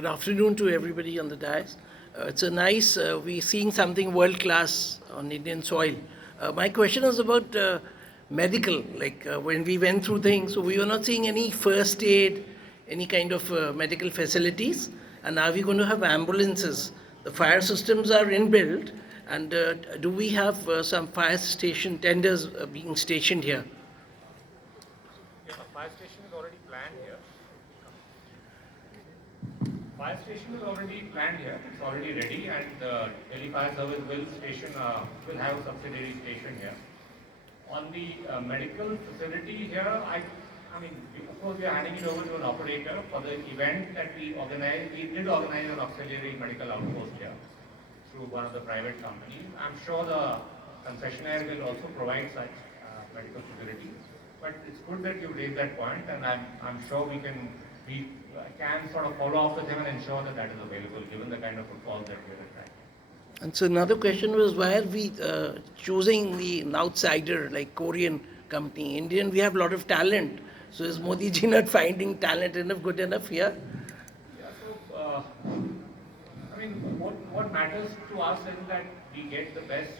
Good afternoon to everybody on the dais. It's a nice, we're seeing something world class on Indian soil. My question is about medical, like when we went through things, so we were not seeing any first aid, any kind of medical facilities, and are we going to have ambulances? The fire systems are inbuilt, and do we have some fire station tenders being stationed here? Yeah, a fire station is already planned here. Fire station is already planned here. It's already ready, and the Delhi Fire Service will have a subsidiary station here. On the medical facility here, I mean, of course, we are handing it over to an operator for the event that we organized. We did organize an auxiliary medical outpost here through one of the private companies. I'm sure the concessionaire will also provide such medical facility. But it's good that you raised that point, and I'm sure we can sort of follow up with him and ensure that that is available, given the kind of footfall that we're attracting. And so another question was, why are we choosing an outsider like Korean company? Indian, we have a lot of talent. So is Modi ji not finding talent enough, good enough here? Yeah, so, I mean, what matters to us is that we get the best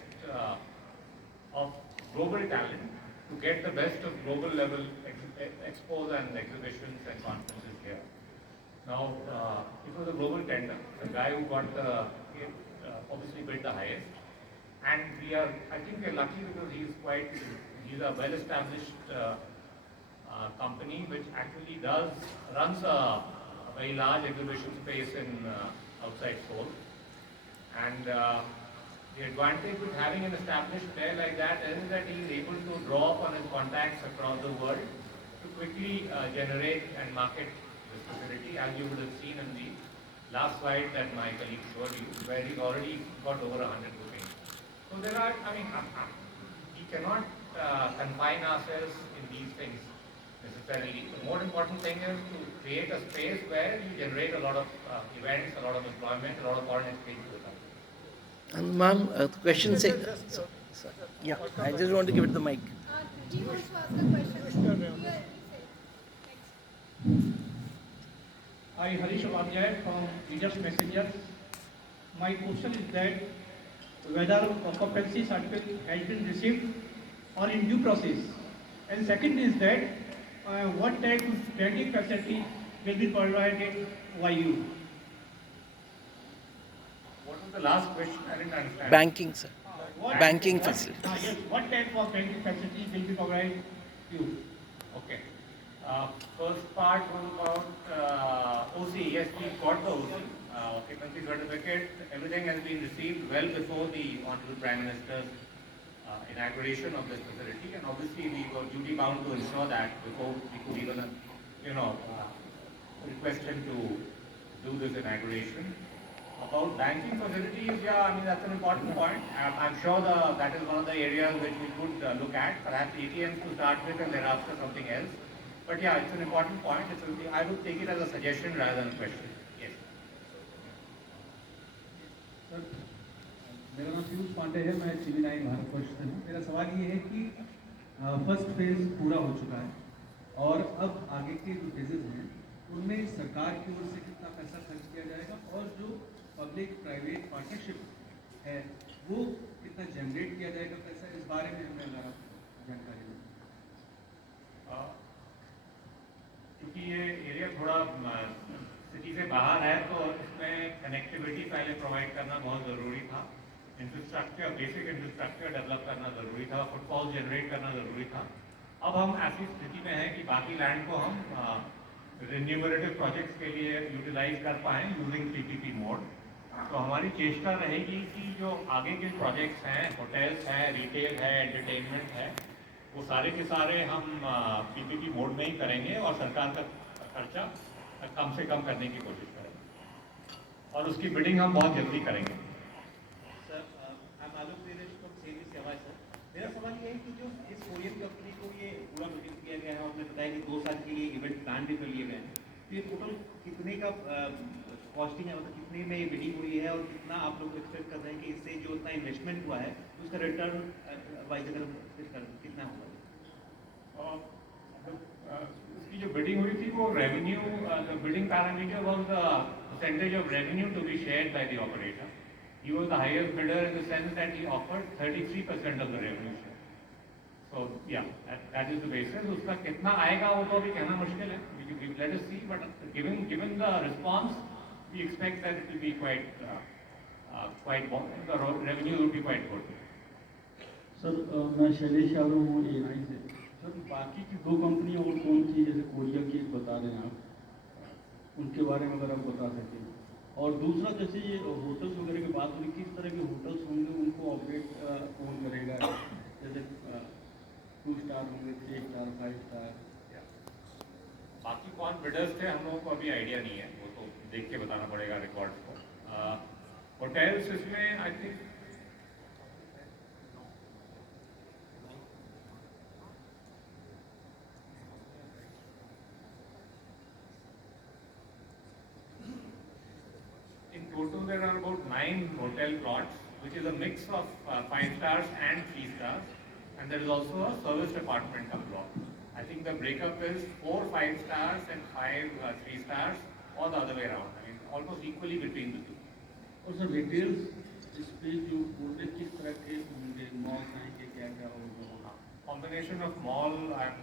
of global talent to get the best of global level expos and exhibitions and conferences here. Now, it was a global tender. The guy who got obviously bid the highest. And I think we're lucky because he's a well-established company which actually runs a very large exhibition space in outside Seoul. And the advantage with having an established player like that is that he is able to draw upon his contacts across the world to quickly generate and market this facility, as you would have seen in the last slide that my colleague showed you, where he's already got over 100 bookings. So there are, I mean, we cannot confine ourselves in these things necessarily. The more important thing is to create a space where you generate a lot of events, a lot of employment, a lot of foreign exchange to the country. And ma'am, the question says, yeah, I just want to give it the mic. Do you want to ask a question? I, Harish Upadhyay from Leaders Messenger. My question is that whether occupancy certificate has been received or in due process. And second is that what type of banking facility will be provided by you? What was the last question? I didn't understand. Banking, sir. Banking facilities. Yes, what type of banking facility will be provided you? Okay. First part was about OC. Yes, we got the OC, occupancy certificate. Everything has been received well before the Honorable Prime Minister's inauguration of this facility, and obviously we were duty bound to ensure that before we could even, request him to do this inauguration. About banking facilities, yeah, I mean that's an important point. I'm sure that is one of the areas which we could look at, perhaps ATMs to start with and thereafter something else. But yeah, it's an important point. I would take it as a suggestion rather than a question. Yes. Sir, मेरा नाम पीयूष पांडे है, मैं चीनी भारतवर्ष से हूँ। मेरा सवाल ये है कि फर्स्ट फेज पूरा हो चुका है और अब आगे के जो फेजेस हैं उनमें सरकार की ओर से कितना पैसा खर्च किया जाएगा और जो पब्लिक प्राइवेट पार्टनरशिप है वो कितना जनरेट किया जाएगा पैसा, इस बारे में हमें ज़रा जानकारी दें। क्योंकि ये एरिया थोड़ा सिटी से बाहर है तो इसमें कनेक्टिविटी पहले प्रोवाइड करना बहुत ज़रूरी था, इंफ्रास्ट्रक्चर, बेसिक इंफ्रास्ट्रक्चर डेवलप करना ज़रूरी था, फुटफॉल जनरेट करना ज़रूरी था। अब हम ऐसी स्थिति में हैं कि बाकी लैंड को हम रिन्यूमरेटिव प्रोजेक्ट्स के लिए यूटिलाइज कर पाएँ यूजिंग पीपीपी मोड। तो हमारी चेष्टा रहेगी कि जो आगे के प्रोजेक्ट्स हैं, होटल्स हैं, रिटेल है, एंटरटेनमेंट है, वो सारे के सारे हम पीपीपी मोड में ही करेंगे और सरकार का खर्चा कम से कम करने की कोशिश करेंगे और उसकी बिडिंग हम बहुत जल्दी करेंगे। सर, मेरा सवाल ये है कि जो इस कोरियन कंपनी को ये पूरा नोटिस किया गया है और आपने बताया कि 2 साल के लिए इवेंट प्लान भी कर लिए गए हैं, तो ये टोटल कितने का कॉस्टिंग है, मतलब कितने में ये बिडिंग हुई है और कितना आप लोग एक्सपेक्ट कर रहे हैं कि इससे जो उतना इन्वेस्टमेंट हुआ है उसका रिटर्न वाइज अगर कितना होगा? उसकी जो बिडिंग हुई थी वो revenue, the bidding parameter was the percentage of revenue to be shared by the operator. He was the highest bidder in the sense that he offered 33% of the revenue share. So yeah, that is the basis. उसका कितना आएगा वो तो अभी कहना मुश्किल है. Let us see, but given the response, we expect that it will be quite the revenue will be quite good. Sir मैं शैलेश यादव हूँ ANI से. सर बाकी की दो कंपनियाँ और कौन सी, जैसे कोरिया की एक बता रहे हैं आप, उनके बारे में अगर आप बता सकें. और दूसरा जैसे ये होटल्स वगैरह की बात हुई, किस तरह के होटल्स होंगे, उनको ऑपरेट कौन करेगा, जैसे 2 स्टार होंगे, 3 स्टार, 5 स्टार. बाकी कौन बिडर्स थे हम लोगों को अभी आइडिया नहीं है, वो तो देख के बताना पड़ेगा रिकॉर्ड्स को. होटल्स इसमें I think in total there are about 9 hotel plots, which is a mix of 5 stars and 3 stars, and there is also a serviced apartment block. I think the breakup is 4 5 stars and 5 3 stars, or the other way around. I mean, almost equally between the two. और sir details इस पे जो बोलते किस तरह के होंगे, mall आएंगे, क्या क्या होगा? Combination of mall and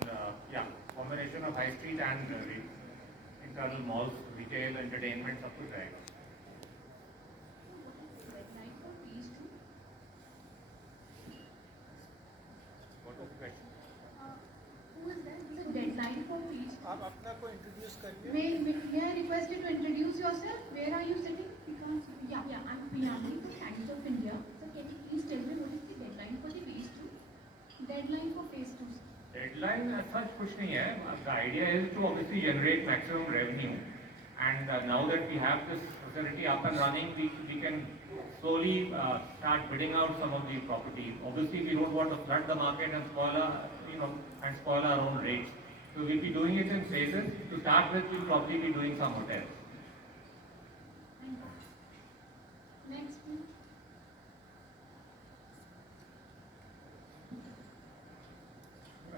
combination of high street and internal malls, retail, entertainment, सब कुछ रहेगा. What was the question? Who is there? The deadline for phase 2. आप अपना को इंट्रोड्यूस करके. May I request you to introduce yourself? Where are you sitting? Because I'm Piyani from Times of India. So can you please tell me what is the deadline for the phase 2? Deadline for phase 2. Deadline as such कुछ नहीं है. The idea is to obviously generate maximum revenue, and now that we have this facility up and running, we can slowly start bidding out some of these properties. Obviously, we don't want to flood the market and spoil our own rates. So we'll be doing it in phases. To start with, we'll probably be doing some hotels. Next, please.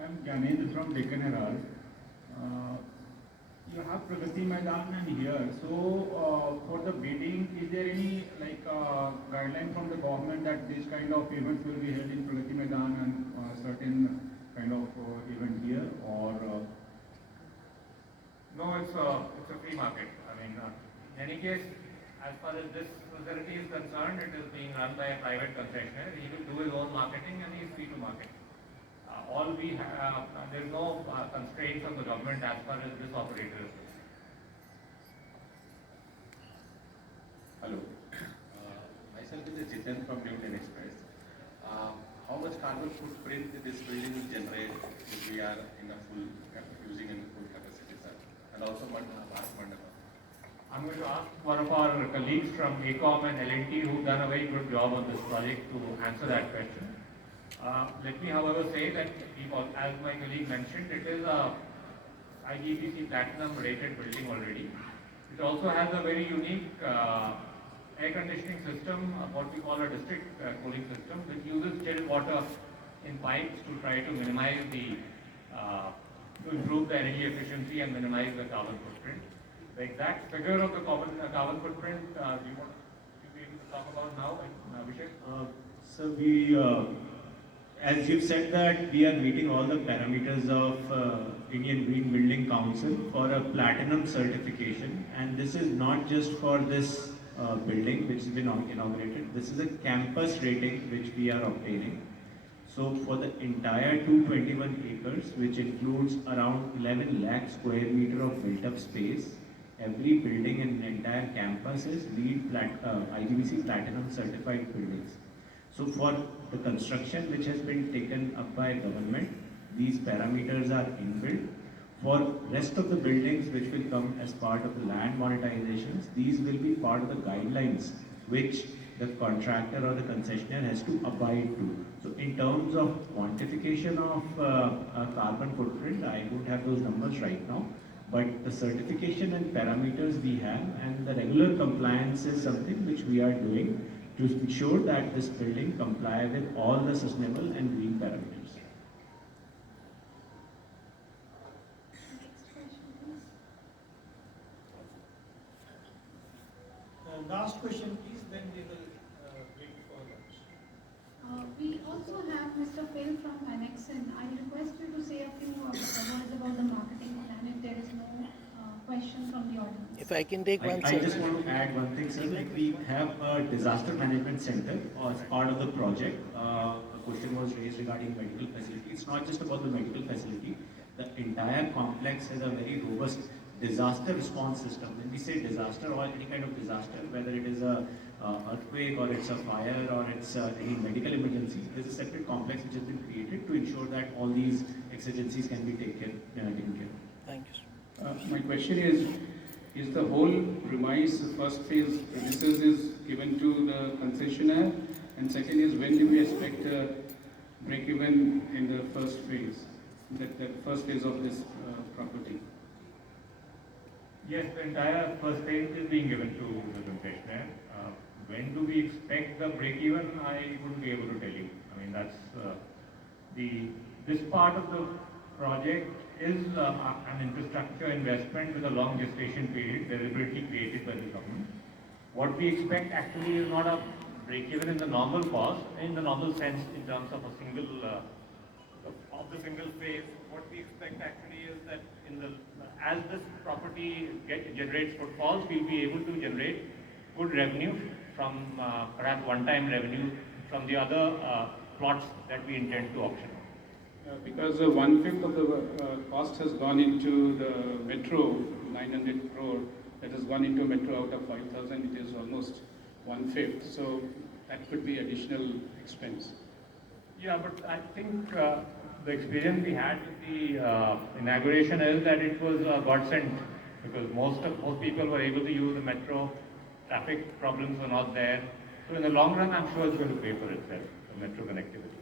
I'm Gyanendra from Deccan Herald. You have Pragati Maidan and here. So for the bidding, is there any guideline from the government that this kind of events will be held in Pragati Maidan and certain kind of event here, or? No, it's a free market. I mean, in any case, as far as this facility is concerned, it is being run by a private concessionaire. He will do his own marketing and he is free to market. All we have, there is no constraints of the government as far as this operator is concerned. Hello, myself is Jitin from New Indian Express. How much carbon footprint this building will generate if we are in a full using in full capacity, sir? And also Mandapa. I'm going to ask one of our colleagues from ACOM and L&T who've done a very good job on this project to answer that question. Let me, however, say that, as my colleague mentioned, it is a IGBC Platinum rated building already. It also has a very unique air conditioning system, what we call a district cooling system, which uses chilled water in pipes to try to minimize to improve the energy efficiency and minimize the carbon footprint. The exact figure of the carbon footprint, do you want to be able to talk about now, Abhishek? So we, as you've said that we are meeting all the parameters of Indian Green Building Council for a platinum certification, and this is not just for this building which has been inaugurated. This is a campus rating which we are obtaining. So for the entire 221 acres, which includes around 11 lakh square meter of built-up space, every building in the entire campus is LEED IGBC Platinum certified buildings. So for the construction which has been taken up by government, these parameters are inbuilt. For rest of the buildings which will come as part of the land monetizations, these will be part of the guidelines which the contractor or the concessionaire has to abide to. So in terms of quantification of carbon footprint, I don't have those numbers right now, but the certification and parameters we have and the regular compliance is something which we are doing to ensure that this building comply with all the sustainable and green parameters. Next question, please. last question, please, then we will wait for lunch. We also have Mr. Phil from Annexon. I request you to say a few words about the marketing plan if there is no question from the audience. If I can take one, I sir. just want to add one thing, sir. Like we have a disaster management center as part of the project. A question was raised regarding medical facility. It's not just about the medical facility. The entire complex has a very robust disaster response system. When we say disaster or any kind of disaster, whether it is a earthquake or it's a fire or it's any medical emergency, there's a separate complex which has been created to ensure that all these exigencies can be taken care of. Thank you, sir. My question is the whole premise, the first phase premises is given to the concessionaire, and second is when do we expect a break even in the first phase, that first phase of this property? Yes, the entire first phase is being given to the concessionaire. When do we expect the break-even? I wouldn't be able to tell you. I mean, that's this part of the project is an infrastructure investment with a long gestation period deliberately created by the government. What we expect actually is not a break-even in the normal cost, in the normal sense in terms of a single phase. What we expect actually is that as this property generates footfalls, we'll be able to generate good revenue from perhaps one-time revenue from the other plots that we intend to auction. Because 1/5 of the cost has gone into the metro, 900 crore, that has gone into metro out of 5,000, it is almost 1/5. So that could be additional expense. Yeah, but I think the experience we had with the inauguration is that it was a godsend because most people were able to use the metro. Traffic problems were not there. So in the long run, I'm sure it's going to pay for itself, the metro connectivity.